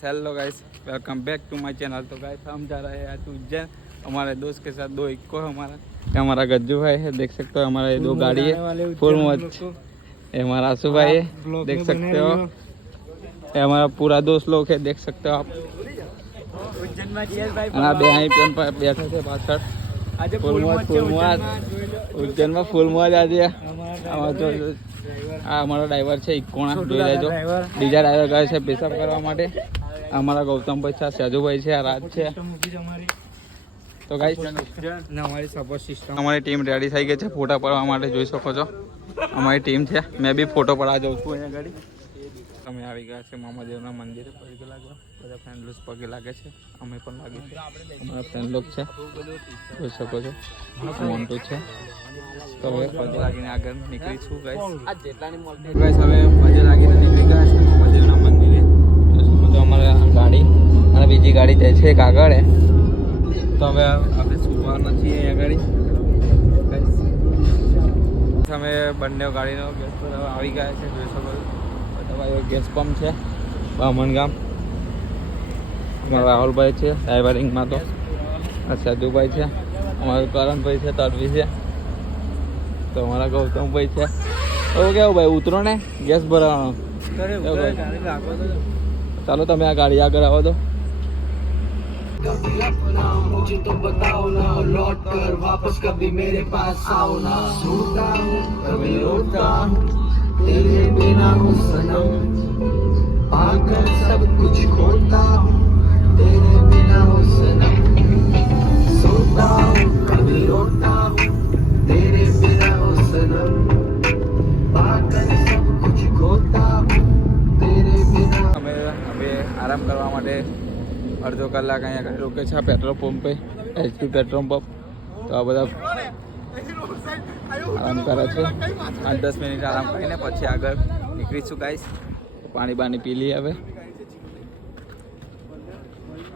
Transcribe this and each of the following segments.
Hello guys, welcome back to my channel. तो guys हम जा रहे हैं आज उज्जैन हमारे दोस्त के साथ। दो इक्को हमारा गज्जू भाई है, देख सकते हो। हमारा ये दो गाड़ी है फुल मौज। ये हमारा आशु भाई है, देख सकते हो। ये हमारा पूरा दोस्त लोग है, देख सकते हो आप। बैठे थे पाछड़ फुल उज्जैन में फुल मौज आज हमारा ड्राइवर है इक्कोना જોઈ લેજો। બીજા ડ્રાઈવર ગए છે પેશાબ કરવા માટે। અમારા ગૌતમભાઈ છે, સેજુભાઈ છે, રાજ છે। તો ગાઈસ અમારી સપોર્ટ સિસ્ટમ અમારી ટીમ રેડી થઈ ગઈ છે ફોટા પાડવા માટે, જોઈ શકો છો। અમારી ટીમ છે, મેં બી ફોટો પાડવા જાઉં છું અહીંયા ગાડી। અમે આવી ગયા છે મામાદેવના મંદિરે પગે લાગવા। બધા ફ્રેન્ડ લોક પગે લાગે છે, અમે પણ લાગે છે। અમારા ફ્રેન્ડ લોક છે, જોઈ શકો છો। મોન્ટુ છે। તો હવે પગે લાગીને આગળ નીકળીશું ગાઈસ। ગાઈસ હવે પગે લાગીને નીકળી ગયા છે મામાદેવના મંદિરે। જોઈ શકો છો અમારા ગાડી અને બીજી ગાડી જાય છે એક આગળ। તો હવે આપણે સુવા નથી અહીંયા ગાડી ગાઈસ। અમે બંને ગાડીનો ગેસ પર આવી ગયા છે, જોઈ શકો છો। ગેસ પંપ છે બામણ ગામ। રાહુલભાઈ છે ડ્રાઈવરિંગમાં। તો સાધુભાઈ છે, અમારો કરણભાઈ છે, તરવી છે, તો અમારા ગૌતમભાઈ છે। એવું કેવું ભાઈ, ઉતરો ને ગેસ ભરાવાનો। ચાલો તમે આ ગાડી આગળ આવો તો। मुझे तो बताओ ना, लौट कर वापस कभी मेरे पास आओ ना। सोता हूँ कभी रोता हूँ, तेरे बिना हूँ सनम। पाकर सब कुछ खोता हूँ, तेरे बिना हूँ सनम। सोता हूँ कभी रोता हूँ, तेरे बिना हूँ सनम। पाकर सब कुछ खोता हूँ, तेरे बिना। અમે હવે આરામ કરવા માટે અડધો કલાક અહીંયા આગળ રોકે છે પેટ્રોલ પંપે, એચપી પેટ્રોલ પંપ। તો આ બધા આરામ કરે છે। 8-10 મિનિટ આરામ કરીને પછી આગળ નીકળીશું ગાઈસ। પાણી બાણી પી લઈએ હવે।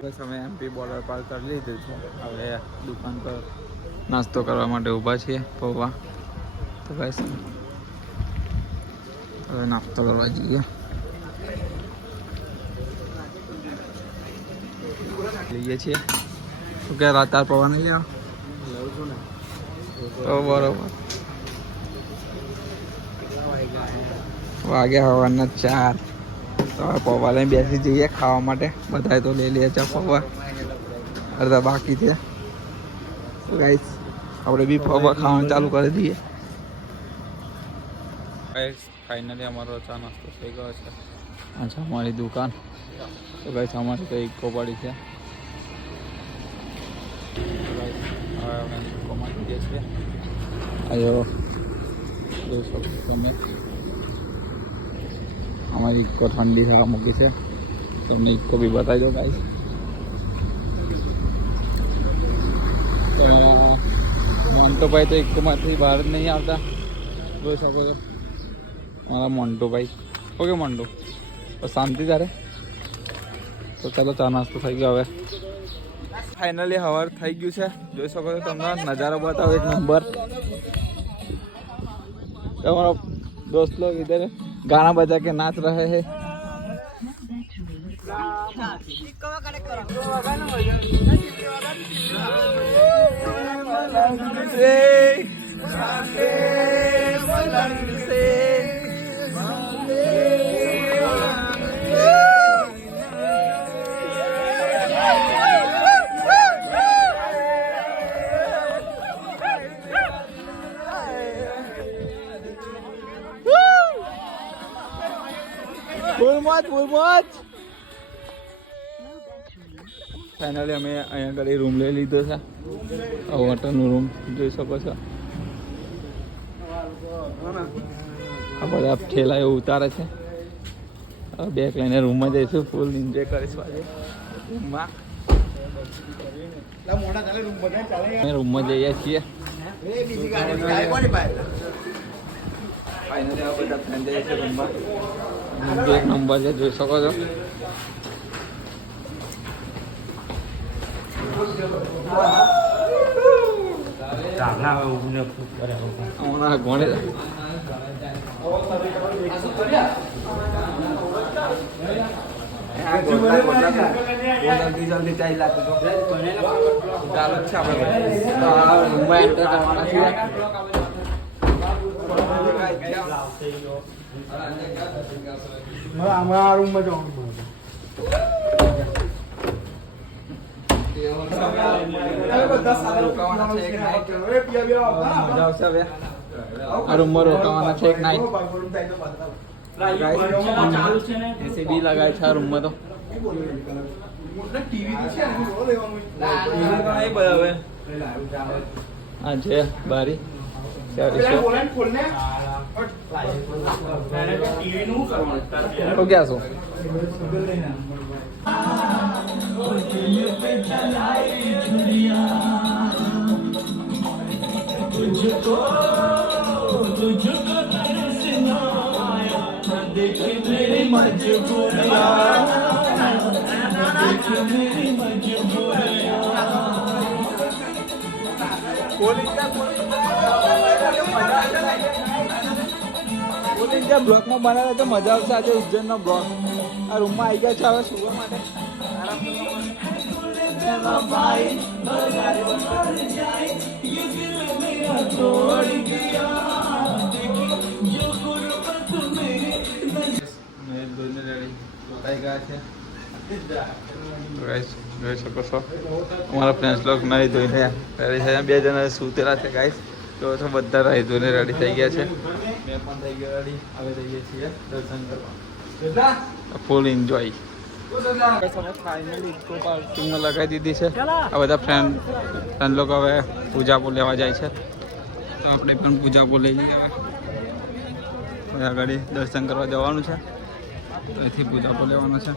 બસ અમે એમપી બોર્ડર પાર કરી લીધું છે, હવે દુકાન પર નાસ્તો કરવા માટે ઊભા છીએ પૌવા। તો ગાઈસ હવે નાસ્તો કરવા જઈએ। લઈએ છીએ શું કે રાત પૌવા નહીં લેવા લઉં છું ને? તો બરોબર વાગ્યા હવાના 4। તો હવે પૌવા લઈને બેસી જઈએ ખાવા માટે। બધાએ તો લઈ લે છે પૌવા, અડધા બાકી છે। તો ગાઈસ આપણે બી પૌવા ખાવાનું ચાલુ કરી દઈએ। ગાઈસ ફાઇનલી અમારો ચા નાસ્તો થઈ ગયો છે। આ છે અમારી દુકાન। તો ગાઈસ અમારી તો ઇકો પડી છે। અમે ઇકોમાં જઈએ છીએ। આજો જોઈ શકો તમે, અમારી ઇકો ઠંડી થવા મૂકી છે। તમને ઇકો બી બતાવી દો ગાઈસ। તો મોન્ટુભાઈ તો ઇકોમાંથી બહાર જ નહીં આવતા, જોઈ શકો છો અમારા મોન્ટુભાઈ। ઓકે મોન્ટુ, તો શાંતિ તારે। તો ચાલો ચા નાસ્તો થઈ ગયો। હવે फाइनली हवर થઈ ગયું છે, જોઈ શકો છો। તમને નજારો બતાવો એક નંબર। તમારો दोस्त लोग इधर गाना बजा के नाच रहे हैं। ફૂલ મોજ। ફાઇનલી અમે અહીંયા આગળ રૂમ લઈ લીધો છે, હોટલનો રૂમ જોઈ શકો છો। આ બધા ઠેલા એવું ઉતારે છે। હવે બેગ લઈને રૂમમાં જઈશું, ફૂલ એન્જોય કરીશું આજે રૂમમાં। અમે રૂમમાં જઈએ છીએ। ફાઇનલી આ બધા ફ્રેન્ડ જઈએ છે રૂમમાં। એક નંબર છે, જોઈ શકો છો। હમણાં ઘોડે જલ્દી જલ્દી ચાલી લાગતો તો ચાલો છે આપણે તો આ રૂમમાં એન્ટર કરવાના છીએ આ રૂમમાં જવાનું આ રૂમમાં રોકાવાના છે એક નાઈટ એસી બી લગાય છે આ રૂમમાં તો આ છે બારી તો ગયા છો બ્લોક માં બનાવે તો મજા આવશે આજે ઉજ્જૈન નો બ્લોક આ રૂમ માં આવી ગયા છે હવે સુવા માટે જોઈ શકો છો અમારા ફ્રેન્ડ્સ લોક નહીં ધોઈને રેડી થયા 2 જણા સૂતેલા છે ગાઈસ તો બધા રહી ધોઈને રેડી થઈ ગયા છે મેં પણ થઈ ગયો રેડી હવે રહીએ છીએ દર્શન કરવા ફૂલ એન્જોય ફાઇનલી ઇકો પાર્કિંગમાં લગાવી દીધી છે આ બધા ફ્રેન્ડ લોકો હવે પૂજાપો લેવા જાય છે તો આપણે પણ પૂજાપો લઈ લઈએ હવે આગળ દર્શન કરવા જવાનું છે તો અહીંથી પૂજાપો લેવાનો છે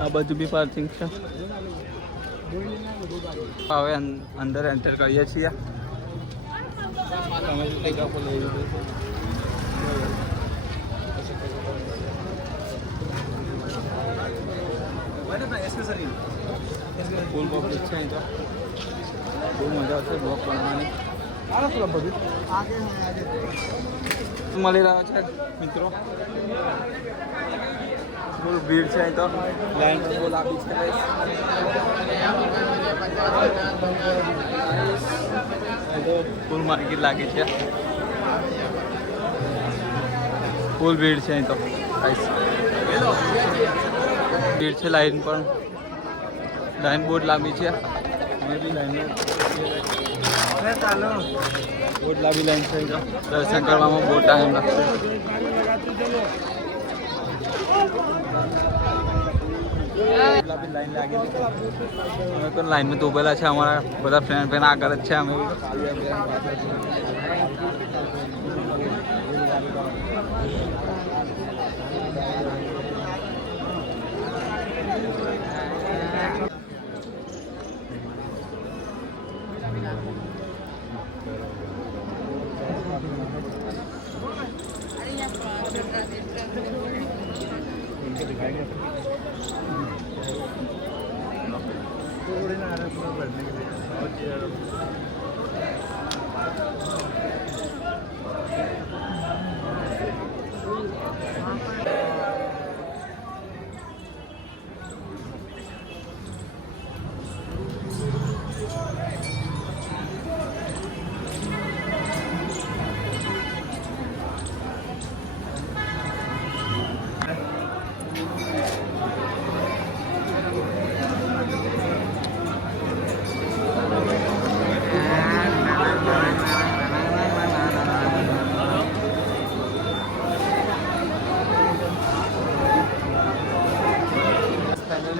આ બધું બી પાર્કિંગ છે હવે અંદર એન્ટર કરીએ છીએ તમે પૂજાપો લઈ લીધું ફૂલ પબ્લિક છે અહીં તો બહુ મજા આવશે બ્લોક બનાવવાની મળી રહ્યો છે મિત્રો ફૂલ ભીડ છે અહીં તો લાઈન બહુ લાંબી છે ફૂલ માર્કેટ લાગી છે ફૂલ ભીડ છે અહીં તો ભીડ છે લાઈન પણ લાઈન બહુ લાંબી છે અમે બી લાઈન બહુ લાંબી લાઈન છે તો દર્શન કરવામાં બહુ ટાઈમ લાગશે લાઈન લાગી અમે પણ લાઈનમાં તો ઉભેલા છે અમારા બધા ફ્રેન્ડ આગળ જ છે અમે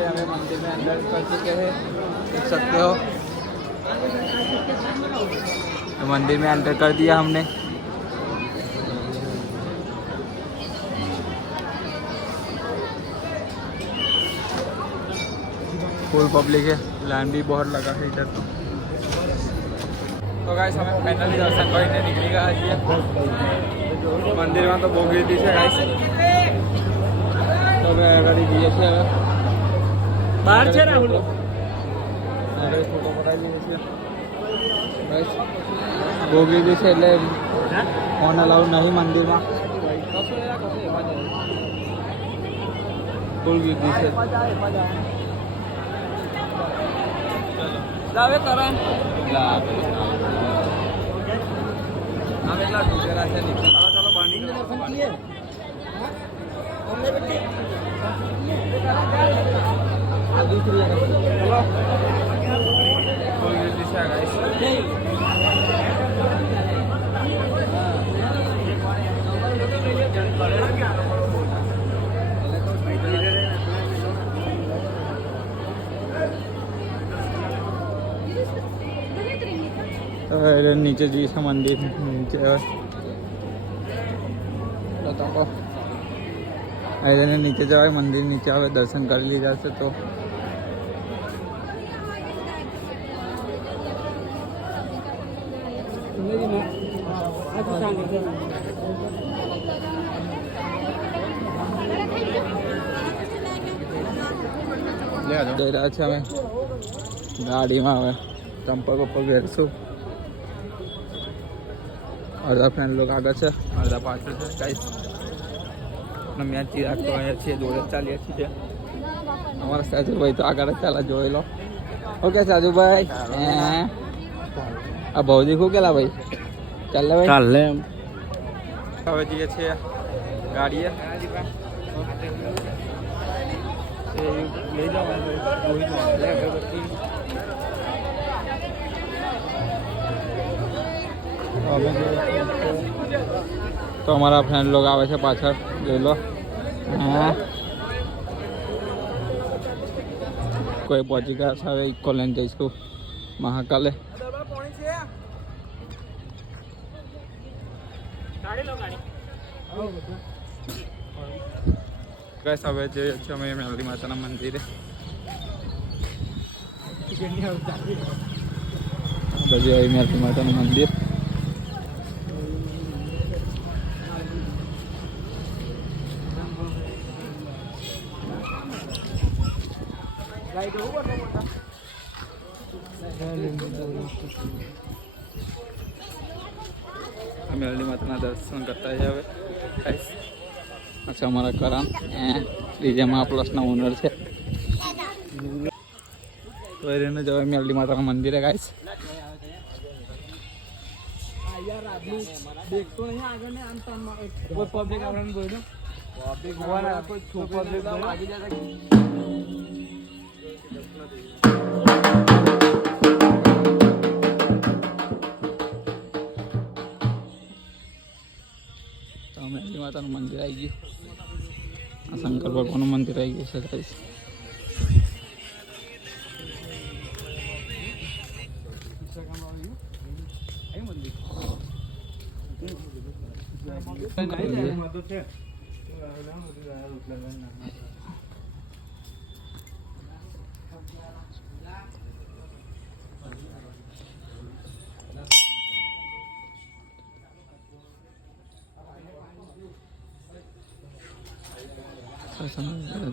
हमें मंदिर में अंदर कर चुके हैं देख सकते हो तो मंदिर में एंटर कर दिया हमने फुल पब्लिक है लाइन भी बहुत लगा है इधर तो गाइस हमें फाइनली दर्शन करके निकली गया है मंदिर में तो बहुत गिरती है गाइस तो मैं गाड़ी दिए थे बाहर છે ને ફોટો પડાવી લઈએ છીએ ગાઈસ બહુ કીધું છે એટલે ફોન અલાઉ નહીં મંદિરમાં. ફૂલ કીધું છે. નીચે જઈશ મંદિર નીચે નીચે જવાય મંદિર નીચે આવે દર્શન કરી લીધા છે તો જઈ રહ્યા છે અમે ગાડીમાં. હવે ચંપલ બપ્પલ પહેરશું. અડધા ફ્રેન્ડ લોકો આગળ છે, અડધા પાછળ છે. ગાઈસ મેચ ચિરાગ તો અહીંયા છીએ, જોડે ચાલીએ છીએ. અમારા સાજુભાઈ તો આગળ જ ચાલે, જોઈ લો. ઓકે સાજુભાઈ, આ ભૌજી શું કેલા ભાઈ? ચાલે ભાઈ, ચાલે એમ. હવે જઈએ છીએ ગાડીએ. લઈ જાઓ તો અમારા ફ્રેન્ડ લોકો આવે છે પાછળ, જોઈ લો. કોઈ પહોંચી ગયા છે. હવે ઇકો લઈને જઈશું મહાકાલે. બસ હવે જઈએ છીએ અમે મેલડી માતાના મંદિરે. બધી આવી મેલડી માતાનું મંદિર. મેલડી માતાના દર્શન કરતા છે હવે. અચ્છા, અમારા કરણ ડીજેમાં પ્લસના ઓનર છે. તો એને જવાય મેલડી માતાના મંદિરે. ગાઈસ મેલડી માતાનું મંદિર આવી ગયું. આ શંકર ભગવાનનું મંદિર આવી ગયું છે. ગાઈસ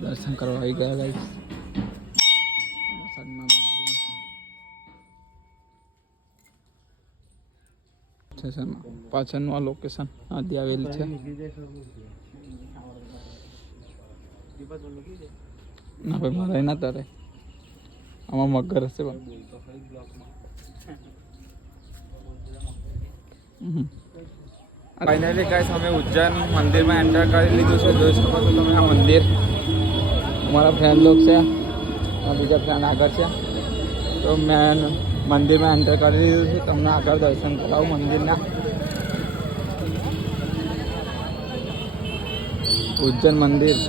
દર્શન કરવા આવી ગયા. ગાઈસ પાછળનું આ લોકેશન આદિ આવેલું છે. ના ભાઈ મારે ના તારે આમાં મગર હશે. ફાઇનલી ગાઈસ અમે ઉજ્જૈન મંદિરમાં એન્ટર કરી લીધું છે. જોઈ શકો છો તમે આ મંદિર. અમારા ફ્રેન્ડ લોક છે, બીજા ફ્રેન્ડ આગળ છે. તો મેં મંદિરમાં એન્ટર કરી લીધું છે. તમને આગળ દર્શન કરાવું મંદિરના. ઉજ્જૈન મંદિર.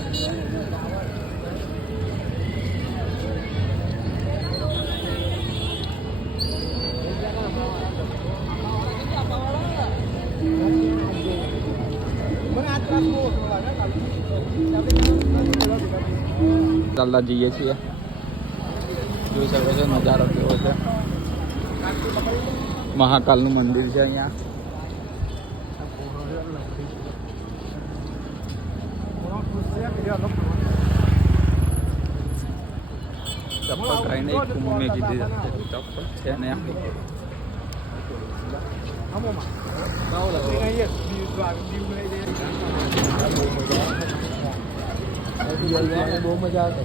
ચાલતા જઈએ છીએ. જોઈ શકો છો નજારો કેવો છે. મહાકાલનું મંદિર છે અહીંયા. ચપ્પલ કઈ નહીં, મેં કીધી ચપ્પલ છે ને. બહુ મજા આવશે.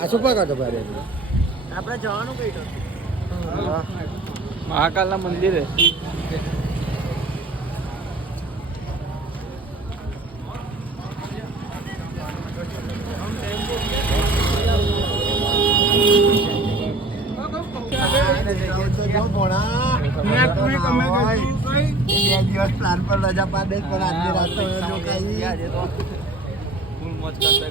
આ શું કાઢો ભારે આપણે જવાનું કઈ મહાકાલના મંદિરે. દિવસ પ્લાન પર રજા પાડે પણ આજની રાત તો ફૂલ મોજ કરતા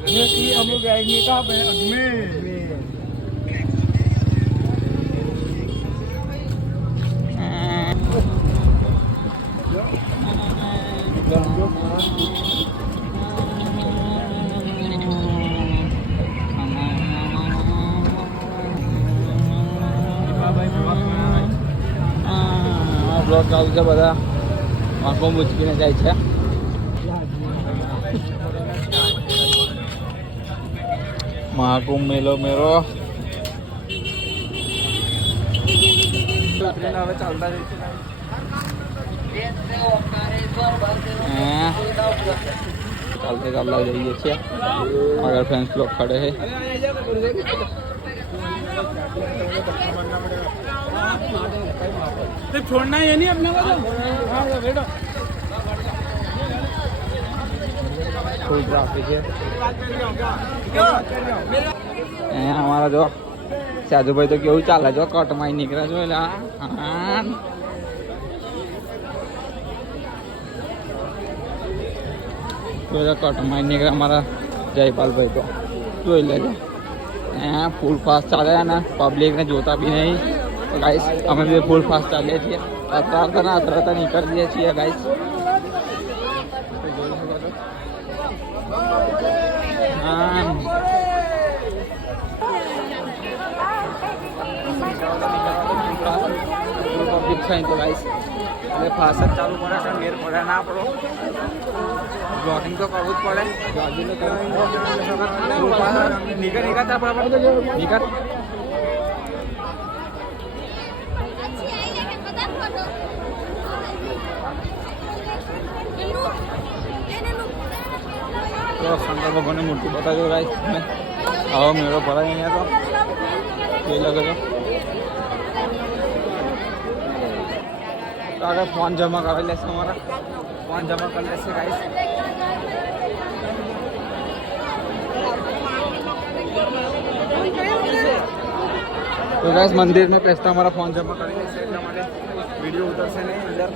બ્લોક ચાલુ છે. બધા આંખો મૂચકીને જાય છે. મહાકુંભ મેલો મેરો હવે ચાલતા ચાલते ચાલતા જઈએ છીએ. આગળ ફ્રેન્ડ્સ લોग खड़े हैं. छोड़ना है नहीं अपने को तो फुल ट्रैफिक है. हमारा जो साधु भाई तो केवू चाले जो कट माई निकला जो कट माई निकला हमारा जयपाल भाई तो जो लेજો. फूल फास्ट चाले ना पब्लिक ने जोता भी नहीं. तो गाइस हमें भी फुल फास्ट चाले છીએ. અત્યારે નીકળીએ છીએ ગાइस. પબ્લિક છે તો ગાइस એટલે ફાસ્ટ ચાલુ કરે છે. મેર પડે ના આપણો બ્લોગિંગ તો કરવું જ પડે. નીકળ નીકળ तो शंकर भगवान ने मूर्ति बता दो गाइस. आओ मेरे पड़ा यहाँ तो ये लगे तो अगर फोन जमा कर ले हमारा फोन जमा कर ले गाइस. तो गाइस मंदिर में पैसा हमारा फोन जमा कर ले हमारे वीडियो उधर से नहीं अंदर.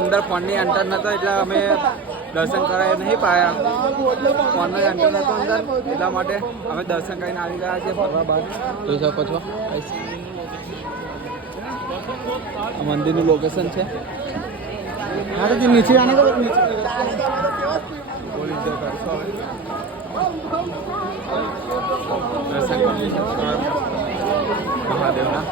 અંદર ફોનની એન્ટર નતો એટલે અમે દર્શન કરાવી નહીં પાયા. ફોનનો એન્ટર નતો અંદર એટલા માટે અમે દર્શન કરીને આવી ગયા છીએ ફરવા બહાર. જોઈ શકો છો આ મંદિરનું લોકેશન છે. નીચે આને પોલીસ કરશો હવે દર્શન કરી મહાદેવના.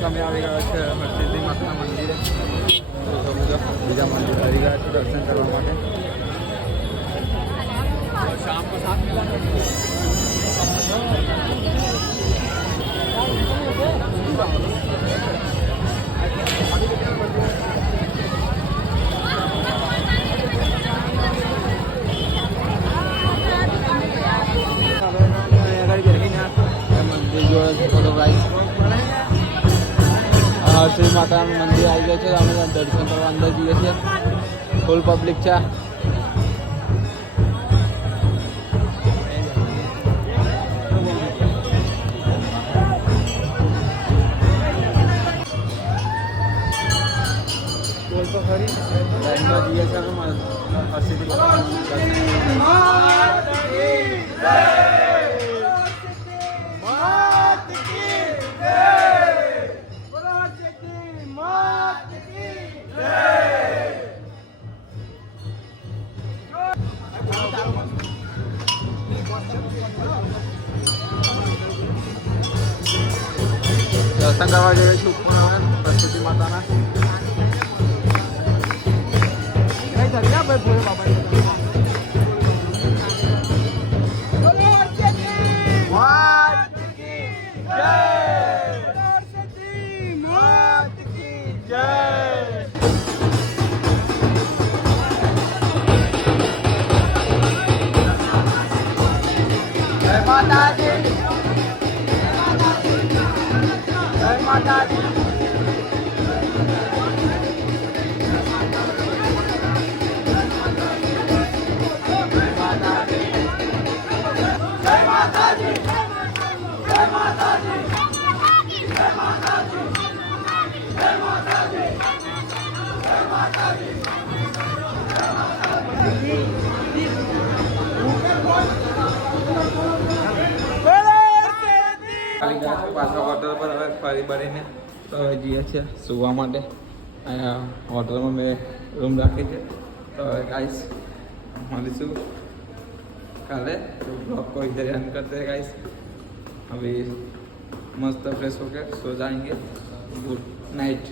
समय આવી ગયા છે હરસિદ્ધિ માતાના મંદિરે. બીજા મંદિર આવી ગયા છે દર્શન કરવા માટે. શામ को साथ હરસિદ્ધિ માતાનું મંદિર આવી ગયું છે. અમે દર્શન કરવા અંદર જઈએ છીએ. ફૂલ પબ્લિક છે. બોલ તો ખરી દર્શન કરવા જઈએ છું પણ હવે પ્રસુતિ માતાના પાછા હોટલ પર હવે ફરી ભરીને તો હવે જઈએ છીએ સુવા માટે. અહીંયા હોટલમાં મેં રૂમ રાખી છે. તો હવે ગાઈસ મળીશું કાલે. तो ब्लॉग को इधर एंड करते हैं गाइस. अभी मस्त फ्रेश होकर सो जाएंगे. Good night.